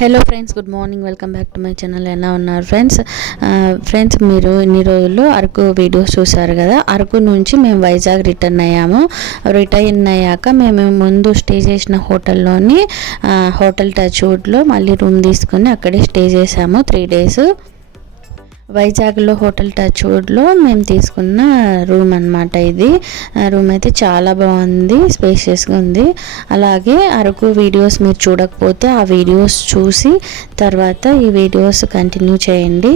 Hello friends good morning welcome back to my channel ఎలా ఉన్నారు friends friends మీరు ఇన్ని రోజులు అరకు వీడియోస్ చూసారు కదా? అరకు నుంచి మేము వైజాగ్ రిటర్న్ అయ్యాము. రిటర్న్ అయ్యాక మేము ముందు స్టే చేసిన హోటల్లోని హోటల్ టచ్ వుడ్లో మళ్ళీ రూమ్ తీసుకొని అక్కడే స్టే చేసాము త్రీ డేస్ వైజాగ్లో హోటల్ టచ్ వుడ్లో మేము తీసుకున్న రూమ్ అనమాట ఇది. రూమ్ అయితే చాలా బాగుంది స్పేషియస్గా ఉంది. అలాగే అరకు వీడియోస్ మీరు చూడకపోతే ఆ వీడియోస్ చూసి తర్వాత ఈ వీడియోస్ కంటిన్యూ చేయండి.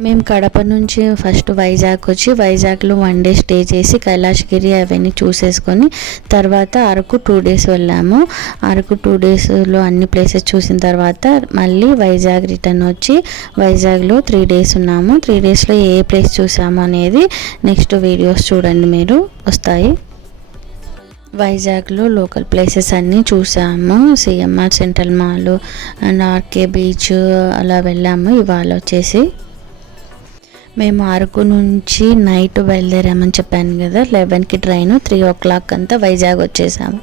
మేము కడప నుంచి ఫస్ట్ వైజాగ్ వచ్చి వైజాగ్లో వన్ డే స్టే చేసి కైలాసగిరి అవన్నీ చూసేసుకొని తర్వాత అరకు టూ డేస్ వెళ్ళాము. అరకు టూ డేస్లో అన్ని ప్లేసెస్ చూసిన తర్వాత మళ్ళీ వైజాగ్ రిటర్న్ వచ్చి వైజాగ్లో త్రీ డేస్ ఉన్నాము. త్రీ డేస్లో ఏ ప్లేస్ చూసాము అనేది నెక్స్ట్ వీడియోస్ చూడండి మీరు. వస్తాయి. వైజాగ్లో లోకల్ ప్లేసెస్ అన్నీ చూసాము. CMR central mall and RK beach అలా వెళ్ళాము. ఇవాళ వచ్చేసి మేము అరకు నుంచి నైట్ బయలుదేరామని చెప్పాను కదా లెవెన్కి ట్రైన్ త్రీ ఓ క్లాక్ అంతా వైజాగ్ వచ్చేసాము.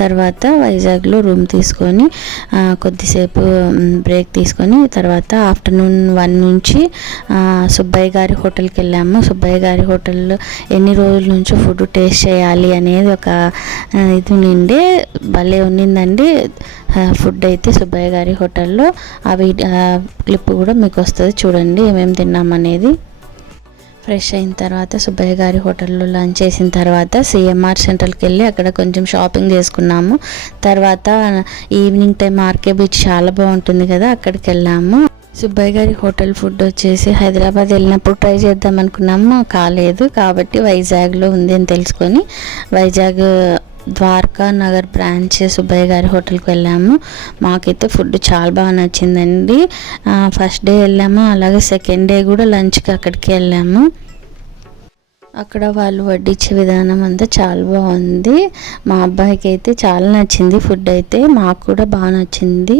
తర్వాత వైజాగ్లో రూమ్ తీసుకొని కొద్దిసేపు బ్రేక్ తీసుకొని తర్వాత ఆఫ్టర్నూన్ వన్ నుంచి సుబ్బయ్య గారి హోటల్కి వెళ్ళాము. సుబ్బయ్య గారి హోటల్లో ఎన్ని రోజుల నుంచి ఫుడ్ టేస్ట్ చేయాలి అనేది ఒక ఇది నిండే భలే ఉన్నిందండి ఫుడ్ అయితే సుబ్బయ్య గారి హోటల్లో. ఆ క్లిప్ కూడా మీకు వస్తుంది. చూడండి ఏమేమి తిన్నామనేది. ఫ్రెష్ అయిన తర్వాత సుబ్బయ్య గారి హోటల్లో లంచ్ చేసిన తర్వాత సిఎంఆర్ సెంట్రల్కి వెళ్ళి అక్కడ కొంచెం షాపింగ్ చేసుకున్నాము. తర్వాత ఈవినింగ్ టైం ఆర్కే బీచ్ చాలా బాగుంటుంది కదా అక్కడికి వెళ్ళాము. సుబ్బయ్య గారి హోటల్ ఫుడ్ వచ్చేసి హైదరాబాద్ వెళ్ళినప్పుడు ట్రై చేద్దాం అనుకున్నాము. కాలేదు. కాబట్టి వైజాగ్లో ఉంది అని తెలుసుకొని వైజాగ్ ద్వారకా నగర్ బ్రాంచ్ సుబ్బయ్య గారి హోటల్కి వెళ్ళాము. మాకైతే ఫుడ్ చాలా బాగా నచ్చిందండి. ఫస్ట్ డే వెళ్ళాము అలాగే సెకండ్ డే కూడా లంచ్కి అక్కడికి వెళ్ళాము. అక్కడ వాళ్ళు వడ్డించే విధానం అంతా చాలా బాగుంది. మా అబ్బాయికి అయితే చాలా నచ్చింది ఫుడ్ అయితే మాకు కూడా బాగా నచ్చింది.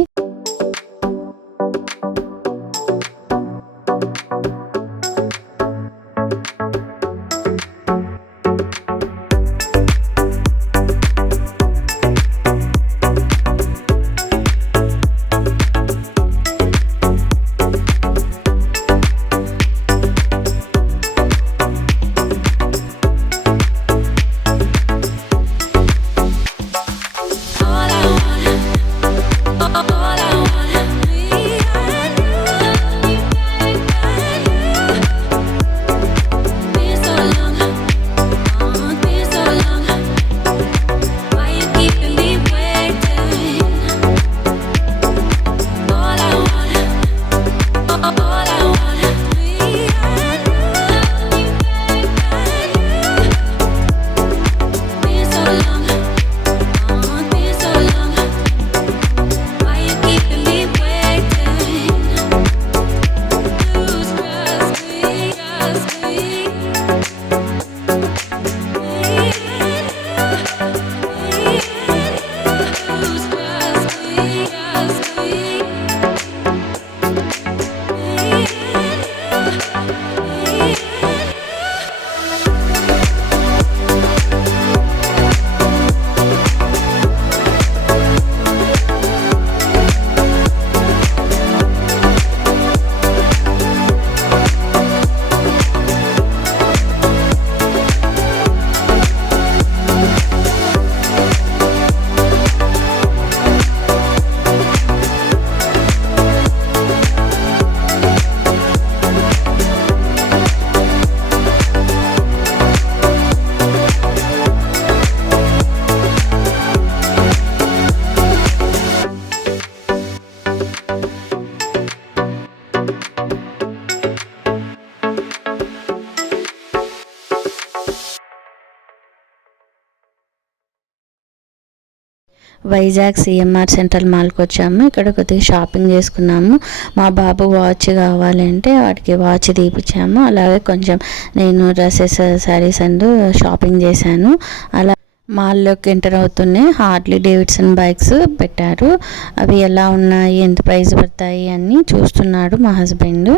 వైజాగ్ సిఎంఆర్ సెంట్రల్ మాల్కి వచ్చాము. ఇక్కడ కొద్దిగా షాపింగ్ చేసుకున్నాము. మా బాబు వాచ్ కావాలంటే వాటికి వాచ్ తీపిచ్చాము. అలాగే కొంచెం నేను డ్రెస్సెస్ శారీస్ అండ్ షాపింగ్ చేశాను. అలా మాల్లోకి ఎంటర్ అవుతూనే హార్డ్లీ డేవిడ్సన్ బైక్స్ పెట్టారు. అవి ఎలా ఉన్నాయి ఎంత ప్రైస్ పడతాయి అని చూస్తున్నాడు మా హస్బెండ్.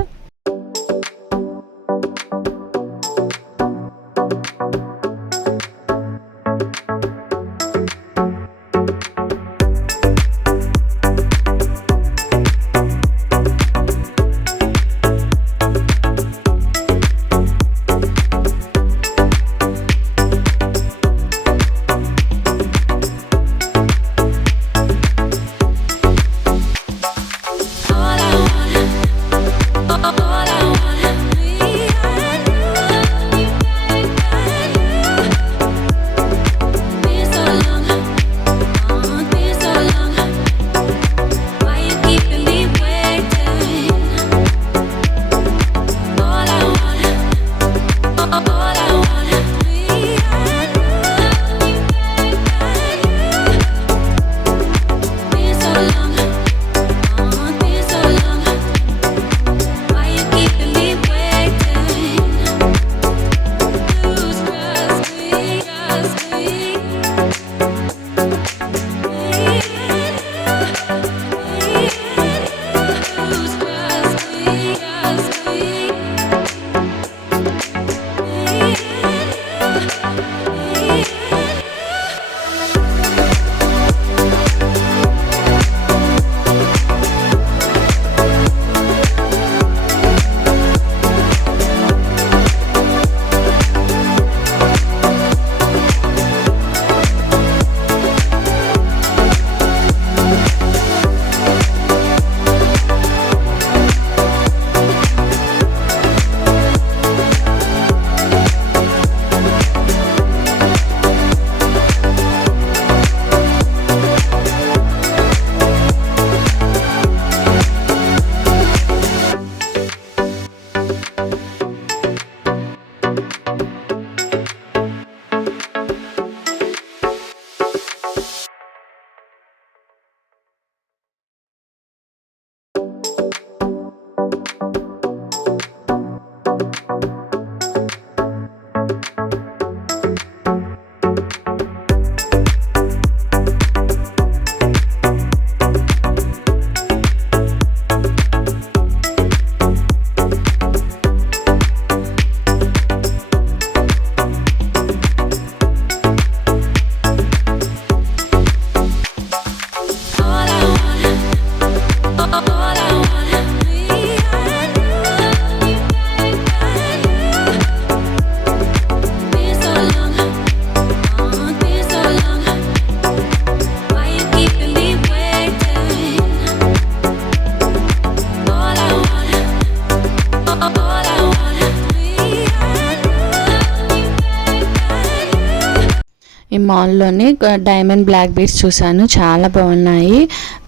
మాల్లోని డైమండ్ బ్లాక్ బీడ్స్ చూశాను. చాలా బాగున్నాయి.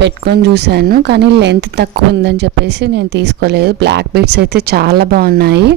పెట్టుకొని చూశాను. కానీ లెంత్ తక్కువ ఉందని చెప్పేసి నేను తీసుకోలేదు. బ్లాక్ బీడ్స్ అయితే చాలా బాగున్నాయి.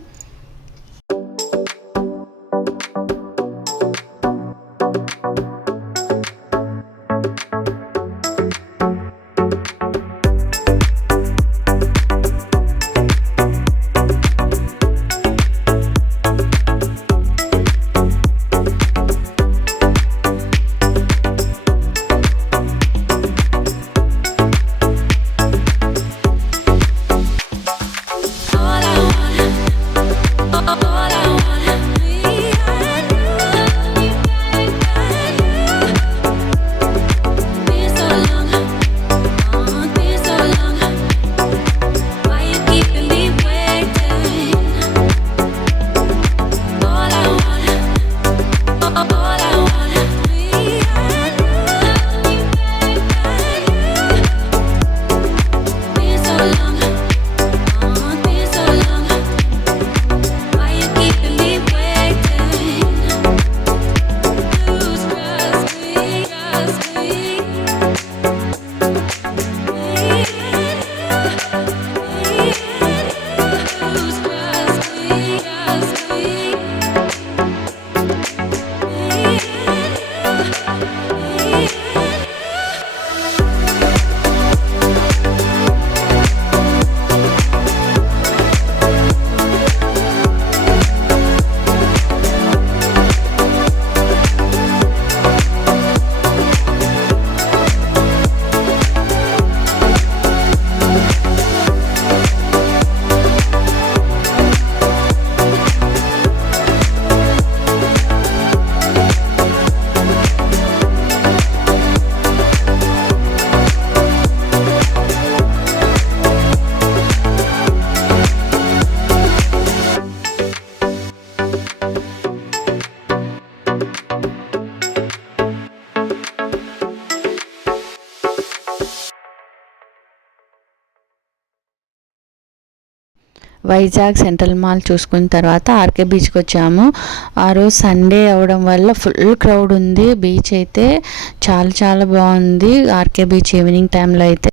వైజాగ్ సెంట్రల్ మాల్ చూసుకున్న తర్వాత ఆర్కే బీచ్కి వచ్చాము. ఆ రోజు సండే అవడం వల్ల ఫుల్ క్రౌడ్ ఉంది. బీచ్ అయితే చాలా చాలా బాగుంది. ఆర్కే బీచ్ ఈవినింగ్ టైంలో అయితే.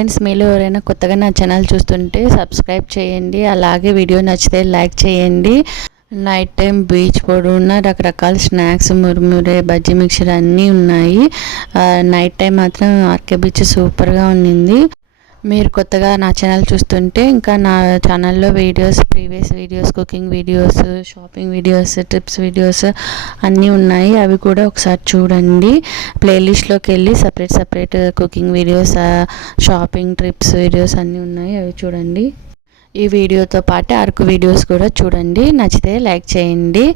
ఫ్రెండ్స్ మీలో ఎవరైనా కొత్తగా నా ఛానల్ చూస్తుంటే సబ్స్క్రైబ్ చేయండి. అలాగే వీడియో నచ్చితే లైక్ చేయండి. నైట్ టైం బీచ్ పొడవునా రకరకాల స్నాక్స్ మురుమురే బజ్జీ మిక్చర్ అన్నీ ఉన్నాయి. ఆ, నైట్ టైం మాత్రం ఆర్కే బీచ్ సూపర్గా ఉన్నింది మీరు కొత్తగా నా ఛానల్ చూస్తుంటే ఇంకా నా ఛానల్లో videos previous videos cooking videos shopping videos trips videos అన్నీ ఉన్నాయి. అవి కూడా ఒకసారి చూడండి. ప్లేలిస్ట్లోకి వెళ్ళి separate separate cooking videos shopping trips videos అన్నీ ఉన్నాయి. అవి చూడండి. ఈ వీడియోతో పాటు అరకు వీడియోస్ కూడా చూడండి. నచ్చితే లైక్ చేయండి.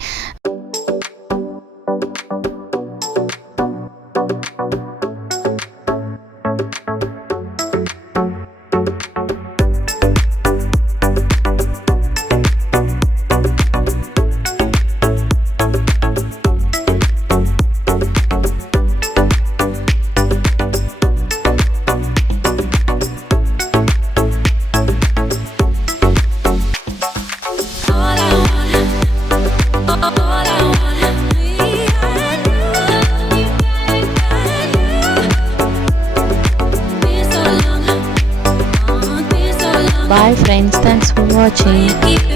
All you keep